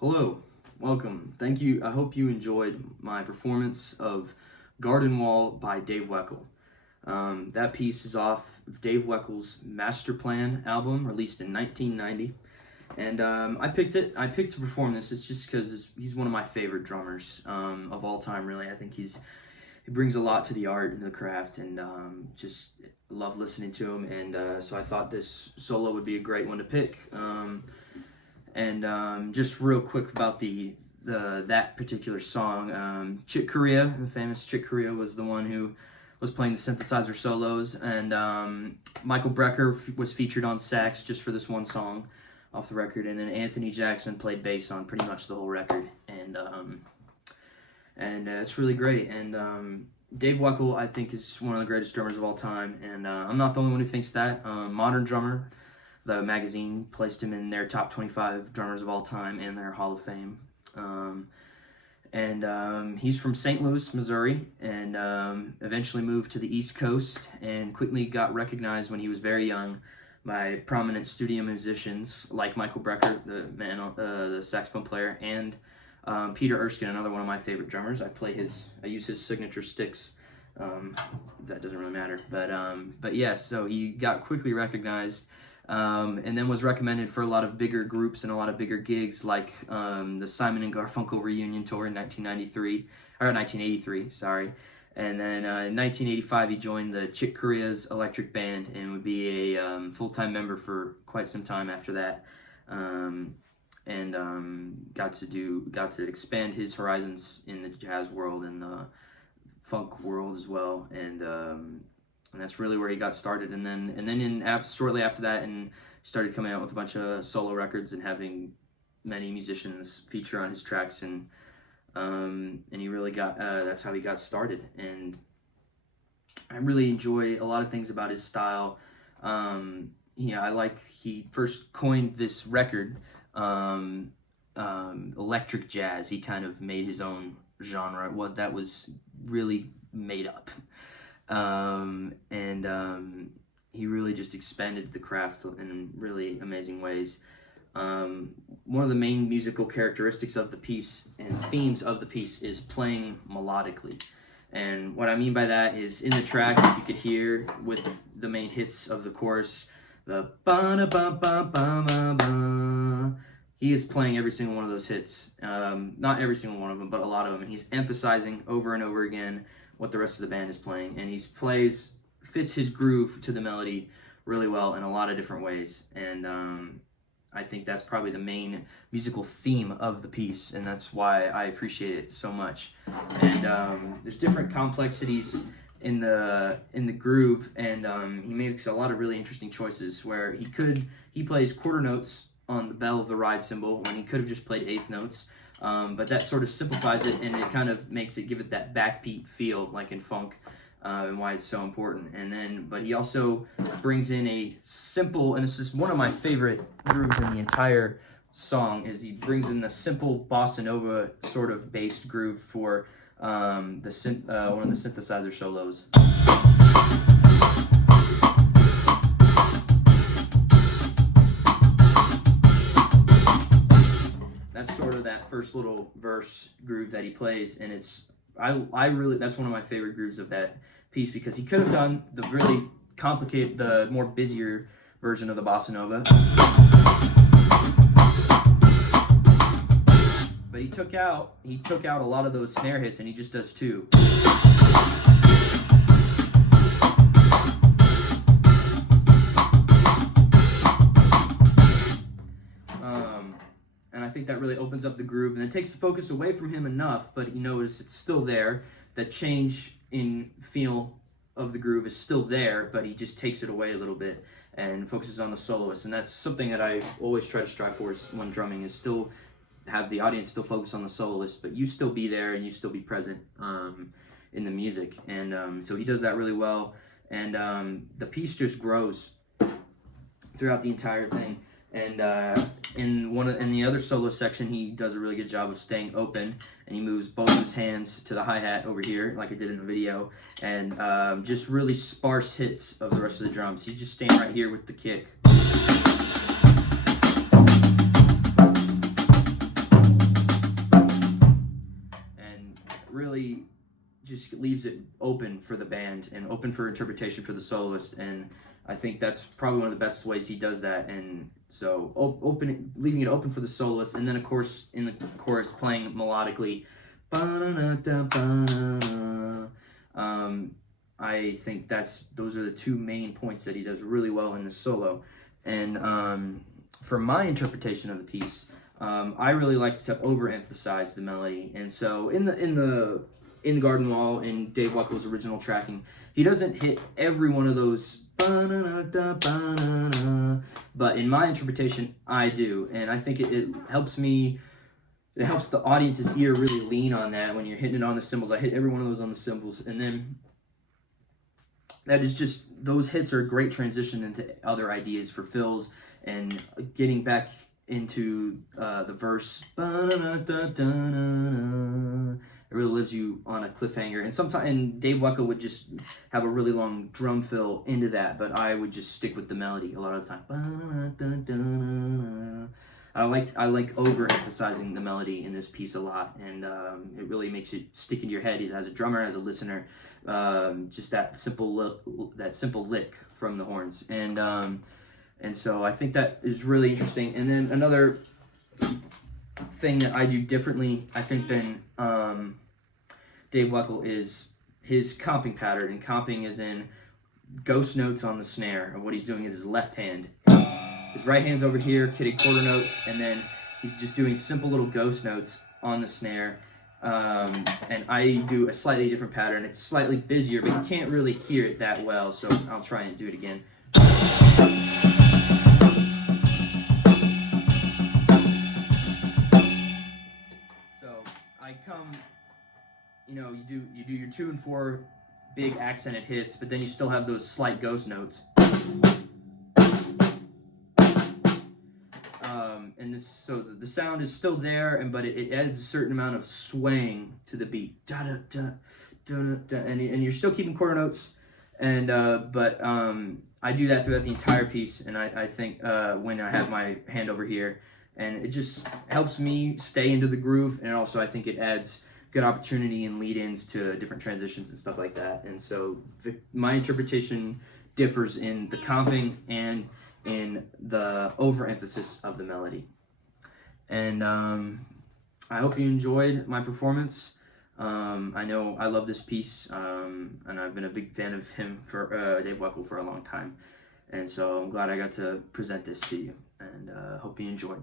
Hello, welcome. Thank you. I hope you enjoyed my performance of Garden Wall by Dave Weckl. That piece is off of Dave Weckl's Master Plan album, released in 1990. And I picked to perform this. It's just because he's one of my favorite drummers of all time, really. I think he brings a lot to the art and the craft, and just love listening to him. And so I thought this solo would be a great one to pick. Just real quick about that particular song, Chick Corea, the famous Chick Corea, was the one who was playing the synthesizer solos, and Michael Brecker was featured on sax just for this one song off the record, and then Anthony Jackson played bass on pretty much the whole record, and it's really great. And Dave Weckl, I think, is one of the greatest drummers of all time, and I'm not the only one who thinks that. Modern Drummer, the magazine, placed him in their top 25 drummers of all time and their Hall of Fame. He's from St. Louis, Missouri, and eventually moved to the East Coast and quickly got recognized when he was very young by prominent studio musicians like Michael Brecker, the saxophone player, and Peter Erskine, another one of my favorite drummers. I use his signature sticks. That doesn't really matter, but yes. So he got quickly recognized. And then was recommended for a lot of bigger groups and a lot of bigger gigs, like the Simon and Garfunkel reunion tour in 1983, sorry. And then in 1985, he joined the Chick Corea's electric band and would be a full-time member for quite some time after that. Got to expand his horizons in the jazz world and the funk world as well. And that's really where he got started. And then shortly after that, and started coming out with a bunch of solo records and having many musicians feature on his tracks. And he really that's how he got started. And I really enjoy a lot of things about his style. He first coined this record, electric jazz. He kind of made his own genre. That was really made up. He really just expanded the craft in really amazing ways. One of the main musical characteristics of the piece and themes of the piece is playing melodically. And what I mean by that is, in the track, if you could hear with the main hits of the chorus, the ba-da-ba-ba-ba-ba-ba, he is playing every single one of those hits. Not every single one of them, but a lot of them. And he's emphasizing over and over again what the rest of the band is playing, and he fits his groove to the melody really well in a lot of different ways. And I think that's probably the main musical theme of the piece, and that's why I appreciate it so much. And there's different complexities in the groove, and he makes a lot of really interesting choices where he plays quarter notes on the bell of the ride cymbal when he could have just played eighth notes. But that sort of simplifies it, and it kind of makes it give it that backbeat feel, like in funk, and why it's so important. But he also brings in a simple, and this is one of my favorite grooves in the entire song, is he brings in the simple bossa nova sort of based groove for one of the synthesizer solos. That's sort of that first little verse groove that he plays, and that's one of my favorite grooves of that piece, because he could have done the really complicated, the more busier version of the bossa nova, but he took out a lot of those snare hits, and he just does two. And I think that really opens up the groove, and it takes the focus away from him enough, but you notice it's still there. The change in feel of the groove is still there, but he just takes it away a little bit and focuses on the soloist. And that's something that I always try to strive for when drumming, is still have the audience still focus on the soloist, but you still be there and you still be present in the music. And so he does that really well, and the piece just grows throughout the entire thing. And in the other solo section, he does a really good job of staying open, and he moves both his hands to the hi-hat over here, like I did in the video, and just really sparse hits of the rest of the drums. He's just staying right here with the kick. just leaves it open for the band and open for interpretation for the soloist, and I think that's probably one of the best ways he does that. And so leaving it open for the soloist, and then of course in the chorus playing melodically. I think those are the two main points that he does really well in the solo. And for my interpretation of the piece, I really like to overemphasize the melody. And so in the Garden Wall, in Dave Weckl's original tracking, he doesn't hit every one of those, but in my interpretation, I do. And I think it helps me. It helps the audience's ear really lean on that when you're hitting it on the cymbals. I hit every one of those on the cymbals, and then that is just, those hits are a great transition into other ideas for fills and getting back into the verse. It really leaves you on a cliffhanger. And sometimes Dave Weckl would just have a really long drum fill into that, but I would just stick with the melody a lot of the time. I like overemphasizing the melody in this piece a lot, and it really makes it stick into your head as a drummer, as a listener. Just that simple lick from the horns, and so I think that is really interesting. And then another thing that I do differently, I think, than Dave Weckl is his comping pattern. And comping is in ghost notes on the snare, and what he's doing is his left hand. His right hand's over here, hitting quarter notes, and then he's just doing simple little ghost notes on the snare. And I do a slightly different pattern. It's slightly busier, but you can't really hear it that well, so I'll try and do it again. So I come, you do your 2 and 4 big accented hits, but then you still have those slight ghost notes. And so the sound is still there, but it adds a certain amount of swaying to the beat. Da da da da da, and you're still keeping quarter notes, but I do that throughout the entire piece, and I think when I have my hand over here, and it just helps me stay into the groove, and also I think it adds good opportunity and lead-ins to different transitions and stuff like that. And so my interpretation differs in the comping and in the overemphasis of the melody. And I hope you enjoyed my performance. I know I love this piece, and I've been a big fan of him, for Dave Weckl, for a long time. And so I'm glad I got to present this to you, and hope you enjoyed.